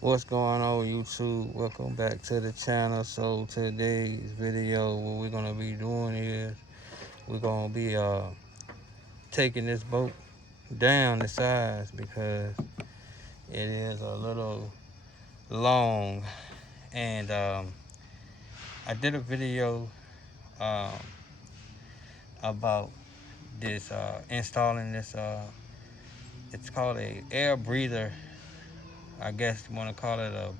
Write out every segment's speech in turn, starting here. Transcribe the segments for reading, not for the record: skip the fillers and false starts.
What's going on, YouTube? Welcome back to the channel. So today's video, what we're gonna be doing is we're gonna be taking this boat down the size because it is a little long. And I did a video um, about this installing this. It's called a air breather. I guess you want to call it a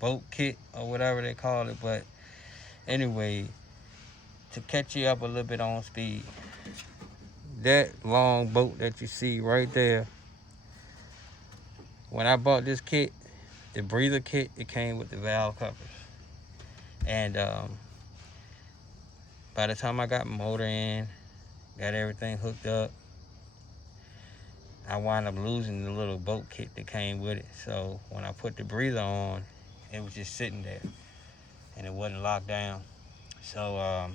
boat kit or whatever they call it, but anyway, to catch you up a little bit on speed, that long boat that you see right there, when I bought this kit, the breather kit, it came with the valve covers. And by the time I got my motor in, got everything hooked up, I wound up losing the little boat kit that came with it. So when I put the breather on, it was just sitting there and it wasn't locked down. So I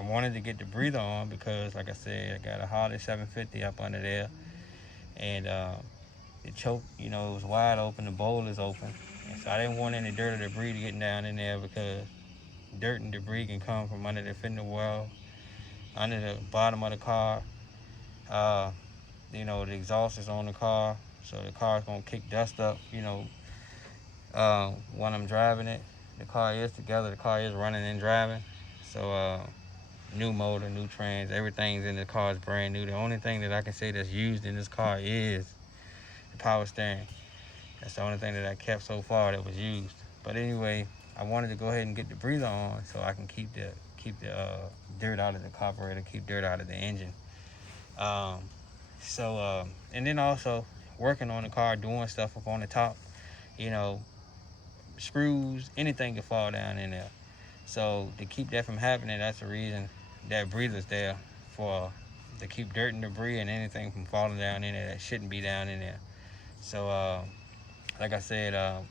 wanted to get the breather on because, like I said, I got a Harley 750 up under there, and the choke, it was wide open, the bowl is open, and so I didn't want any dirt or debris to get down in there because dirt and debris can come from under the fender well, under the bottom of the car. Uh, the exhaust is on the car, so the car's gonna kick dust up. When I'm driving it, the car is together, the car is running and driving. So new motor, new trans, everything's in the car is brand new. The only thing that I can say that's used in this car is the power steering. That's the only thing that I kept so far that was used. But anyway, I wanted to go ahead and get the breather on so I can keep the dirt out of the carburetor, keep dirt out of the engine. Um, and then also working on the car, doing stuff up on the top, you know, screws, anything can fall down in there. So to keep that from happening, that's the reason that breather's there, for to keep dirt and debris and anything from falling down in there that shouldn't be down in there. So like I said,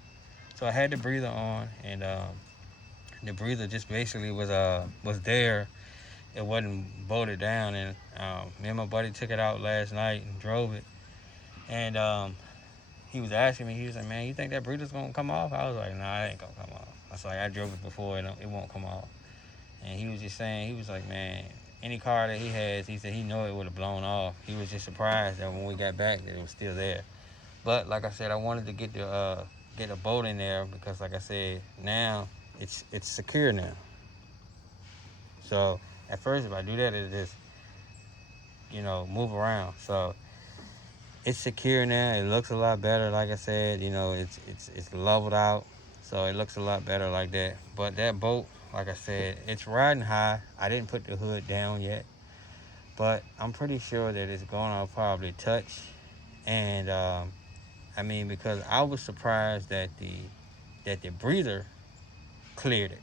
so I had the breather on, and the breather just basically was there. It wasn't bolted down, and me and my buddy took it out last night and drove it. And he was asking me, he was like, "Man, you think that breather's gonna come off?" I was like, "Nah, it ain't gonna come off." I was like, "I drove it before, it won't come off." And he was just saying, he was like, "Man, any car that he has," he said he know it would have blown off. He was just surprised that when we got back that it was still there. But like I said, I wanted to get a bolt in there because, like I said, now it's secure now. So at first, if I do that, it just move around. So it's secure now. It looks a lot better. Like I said, it's leveled out, so it looks a lot better like that. But that bolt, like I said, it's riding high. I didn't put the hood down yet, but I'm pretty sure that it's gonna probably touch. And I mean, because I was surprised that the breather cleared it.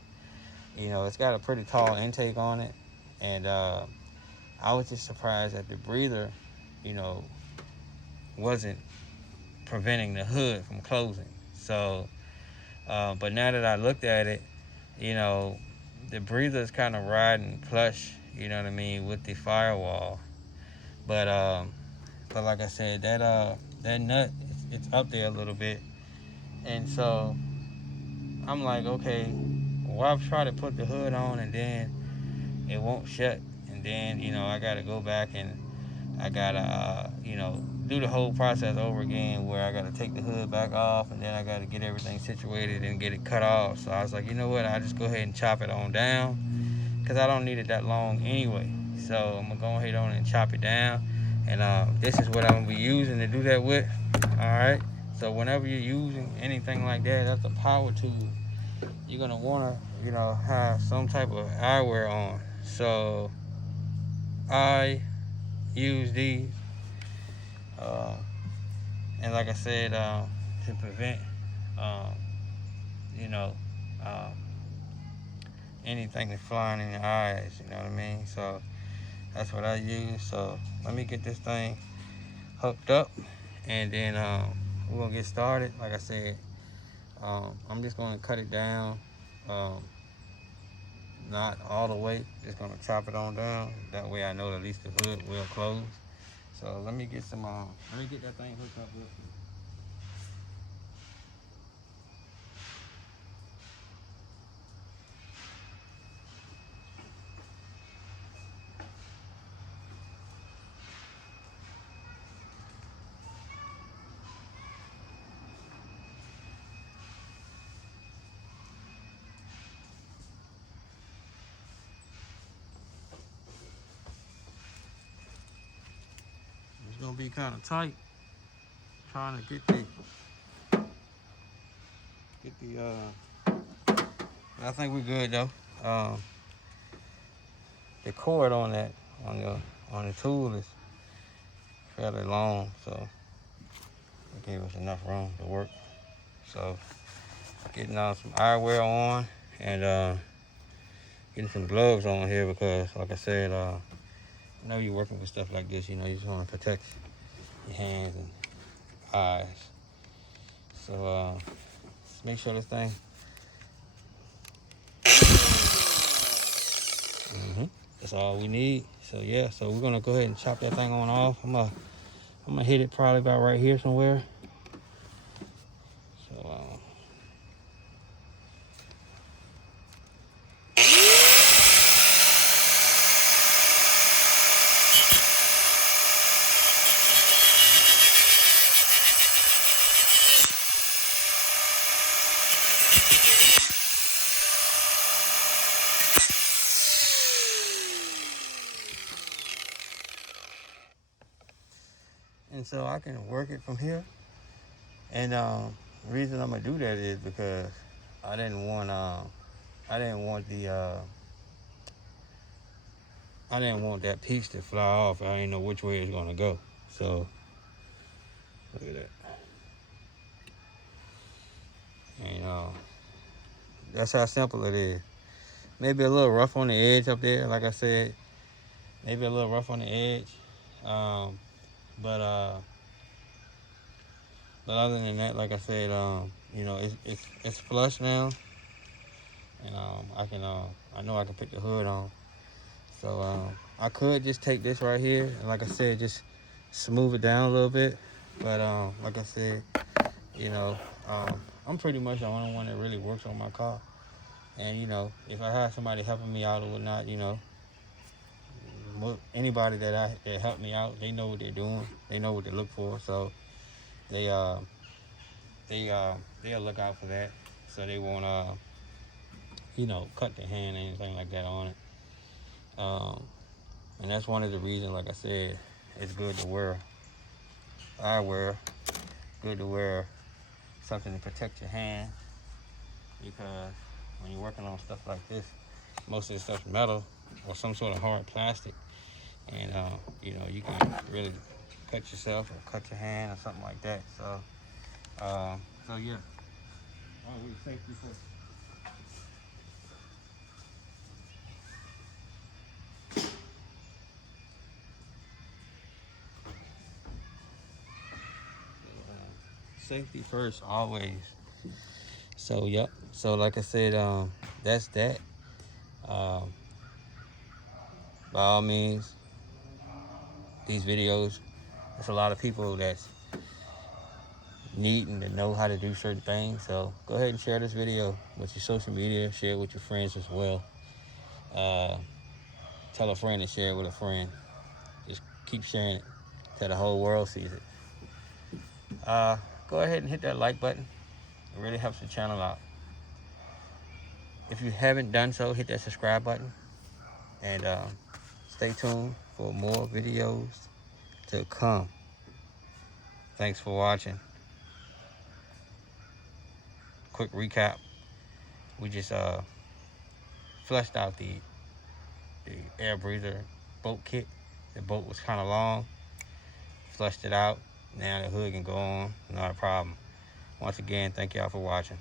It's got a pretty tall intake on it, and I was just surprised that the breather, you know, wasn't preventing the hood from closing. So, but now that I looked at it, you know, the breather is kind of riding plush, you know what I mean, with the firewall. But like I said, that nut, it's up there a little bit, and so I'm like, okay, well, I've tried to put the hood on and then it won't shut, and then I gotta go back and I gotta do the whole process over again, where I gotta take the hood back off, and then I gotta get everything situated and get it cut off. So I was like, you know what, I'll just go ahead and chop it on down because I don't need it that long anyway. So I'm gonna go ahead on and chop it down, and this is what I'm gonna be using to do that with. All right. So whenever you're using anything like that, that's a power tool. You're gonna wanna, have some type of eyewear on. So I use these, uh, and like I said, to prevent, um, you know, um, anything that's flying in your eyes. You know what I mean? So that's what I use. So let me get this thing hooked up, and then we're gonna get started. Like I said, I'm just gonna cut it down. Um, Not all the way, just gonna chop it on down. That way I know at least the hood will close. So let me get that thing hooked up real quick. gonna be kind of tight. Trying to get the I think we're good though. The cord on that on the tool is fairly long, so it gave us enough room to work. So getting some eyewear on and getting some gloves on here because, like I said, I know you're working with stuff like this. You know, you just want to protect your hands and eyes. So let's make sure this thing. That's all we need. So yeah, so we're gonna go ahead and chop that thing on off. I'm gonna hit it probably about right here somewhere. So and so I can work it from here. And the reason I'm gonna do that is because I didn't want that piece to fly off. I didn't know which way it's gonna go. So look at that. And that's how simple it is. Maybe a little rough on the edge up there, like I said. Maybe a little rough on the edge. But other than that, like I said, you know, it's flush now, and I know I can put the hood on. So I could just take this right here, and like I said, just smooth it down a little bit. But like I said, you know, I'm pretty much the only one that really works on my car. And you know, if I have somebody helping me out or whatnot, you know, anybody that help me out, they know what they're doing. They know what to look for. So they'll look out for that. So they won't you know, cut the hand or anything like that on it. And that's one of the reasons, like I said, it's good to wear eyewear. Good to wear something to protect your hand, because when you're working on stuff like this, most of the stuff's metal or some sort of hard plastic, and you know, you can really cut yourself or cut your hand or something like that. So yeah. Safety first. Safety first, always. So yep. So like I said, that's that. By all means, these videos, there's a lot of people that's needing to know how to do certain things. So go ahead and share this video with your social media. Share it with your friends as well. Tell a friend to share it with a friend. Just keep sharing it till the whole world sees it. Go ahead and hit that like button. It really helps the channel out. If you haven't done so, hit that subscribe button. And stay tuned for more videos to come. Thanks for watching. Quick recap. We just flushed out the air breather boat kit. The boat was kind of long. Flushed it out. Now the hood can go on. Not a problem. Once again, thank y'all for watching.